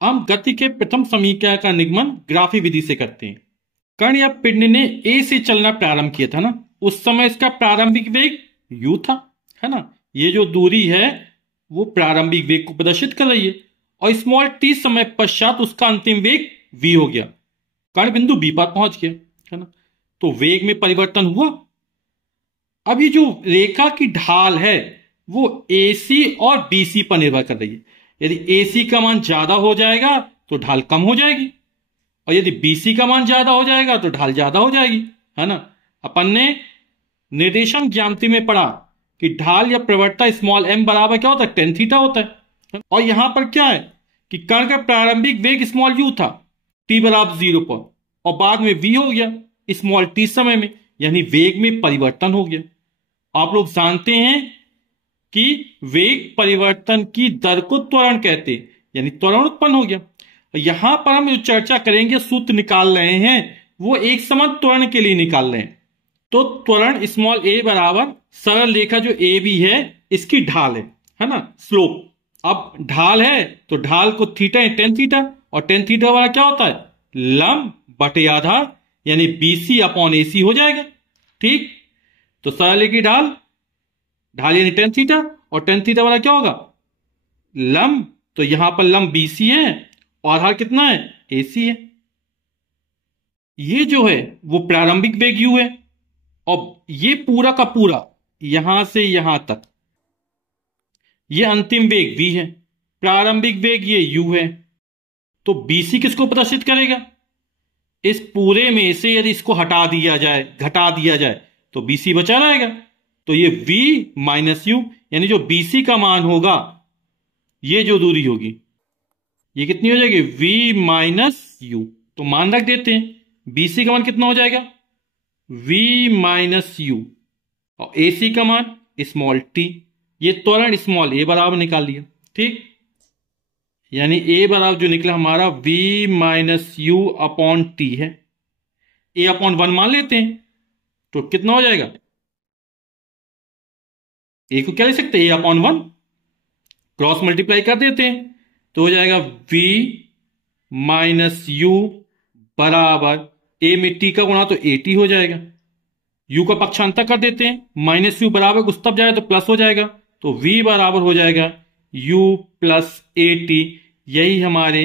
हम गति के प्रथम समीकरण का निगमन ग्राफी विधि से करते हैं। कण या पिंड ने ए से चलना प्रारंभ किया था ना, उस समय इसका प्रारंभिक वेग u था, है ना। ये जो दूरी है वो प्रारंभिक वेग को प्रदर्शित कर रही है, और स्मॉल t समय पश्चात उसका अंतिम वेग v हो गया। कण बिंदु b पर पहुंच गया, है ना। तो वेग में परिवर्तन हुआ। अब ये जो रेखा की ढाल है वो AC और BC पर निर्भर कर रही है। यदि AC का मान ज्यादा हो जाएगा तो ढाल कम हो जाएगी, और यदि BC का मान ज्यादा हो जाएगा तो ढाल ज्यादा हो जाएगी, है ना। अपन ने निर्देशन ज्यामिति में पढ़ा कि ढाल या प्रवणता स्मॉल m बराबर क्या होता है, tan थीटा होता है। और यहां पर क्या है कि कण का प्रारंभिक वेग स्मॉल u था t बराबर 0 पर, और बाद में v हो गया स्मॉल t समय में, यानी वेग में परिवर्तन हो गया। आप लोग जानते हैं कि वेग परिवर्तन की दर को त्वरण कहते हैं, यानी त्वरण उत्पन्न हो गया। यहां पर हम जो चर्चा करेंगे, सूत्र निकाल रहे हैं, वो एक समान त्वरण के लिए निकाल रहे हैं। तो त्वरण स्मॉल a बराबर सरल रेखा जो ए बी है इसकी ढाल है ना, स्लोप। अब ढाल है तो ढाल को थीटा है टेन थीटा, और टेन थीटा वाला क्या होता है, लंब बटे आधार, यानी BC अपॉन AC हो जाएगा। ठीक, तो सरल रेखा की ढाल, ढाल यानी टेन थीटा, और टेन थीटा वाला क्या होगा, लंब। तो यहां पर लंब BC है और आधार कितना है, AC है। ये जो है वो प्रारंभिक वेग u है, और ये पूरा का पूरा यहां से यहां तक ये अंतिम वेग v है। प्रारंभिक वेग ये u है। तो BC किसको प्रदर्शित करेगा, इस पूरे में से यदि इसको हटा दिया जाए, घटा दिया जाए, तो BC बचा रहेगा। तो ये v माइनस u, यानी जो BC का मान होगा, ये जो दूरी होगी ये कितनी हो जाएगी, v माइनस u। तो मान रख देते हैं, BC का मान कितना हो जाएगा, v माइनस u, और AC का मान स्मॉल t। ये त्वरण स्मॉल a बराबर निकाल लिया। ठीक, यानी a बराबर जो निकला हमारा v minus u upon t है। a अपॉन 1 मान लेते हैं, तो कितना हो जाएगा, a को क्या लिख सकते हैं, a अपॉन 1, क्रॉस मल्टीप्लाई कर देते हैं, तो हो जाएगा v माइनस u बराबर a में t का गुणा तो 80 हो जाएगा। u का पक्षांतर कर देते हैं, माइनस u बराबर कुछ तब जाएगा तो प्लस हो जाएगा, तो v बराबर हो जाएगा u प्लस 80। यही हमारे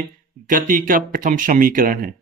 गति का प्रथम समीकरण है।